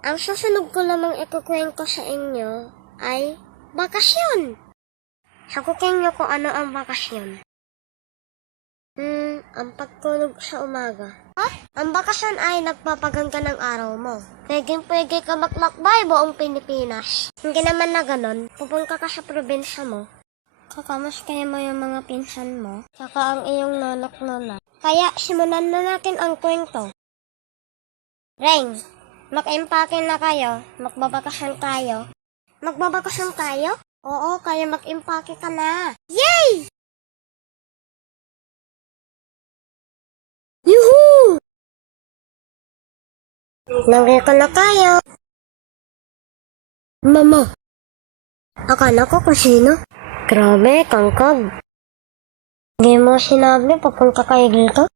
Ang susunod ko lamang ikukwento sa inyo ay bakasyon. Sagutin niyo kung ano ang bakasyon. Ang pagtulog sa umaga. Ang bakasyon ay nagpapaganda ng araw mo. Pwede ka maglakbay buong Pilipinas. Hindi naman na ganon, pupunta ka sa probinsya mo. Kakamustahin mo yung mga pinsan mo, saka ang iyong lola. Kaya simulan na natin ang kwento. Rain, mag-impake na kayo, magbabakasyon tayo. Magbabakasyon tayo? Oo, kaya mag-impake ka na. Yay! Yuhu! Nandito na tayo. Mama, akala ko kung sino. Grabe, kangkag. Hindi mo sinabi papunta kayo dito?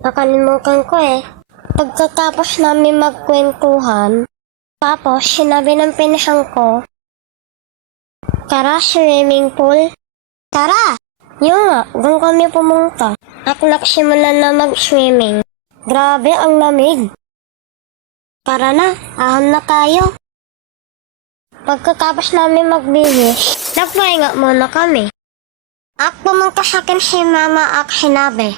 Nakalimutan ko eh. Pagkatapos namin magkwentuhan, tapos sinabi ng pinsan ko, tara, swimming pool. Tara! Yun nga, doon kami pumunta. At nagsimulan na mag-swimming. Grabe, ang lamig. Tara na, ahon na tayo. Pagkatapos namin magbihis, nagpahinga muna kami. At pumunta sa akin si mama at sinabi,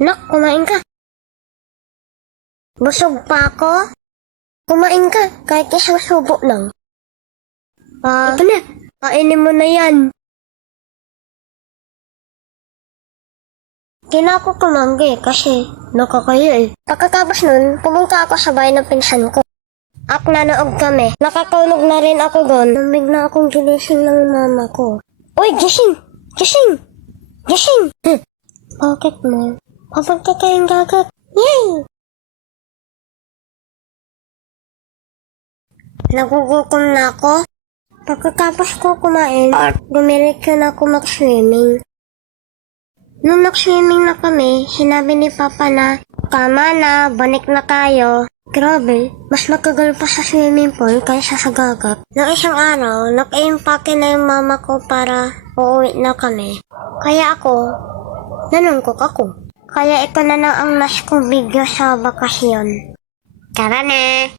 Nak, kumain ka. Busog pa ako? Kumain ka, kahit isang subo lang. Ito na, kainin mo na yan. Kinako kumanggi kasi nakakaya eh. Pagkatapos nun, pumunta ako sa bahay ng pinsan ko. At nanood kami. Nakatulog na rin ako doon. Namig na akong ginising ng mama ko. Uy, gising! Gising! Gising! Bakit mo? Papunta tayong dagat. Yay! Nagugutom na ako. Pagkatapos ko kumain, dumiretso na ako mag-swimming. Nung nag-swimming na kami, sinabi ni Papa na, tama na, banik na tayo. Grabe, mas matagal pa sa swimming pool kaysa sa dagat. Noong isang araw, nag-impake na yung mama ko para uuwi na kami. Kaya ako, nanungkot ako. Kaya ito na lang ang last kong video sa bakasyon. Tara na!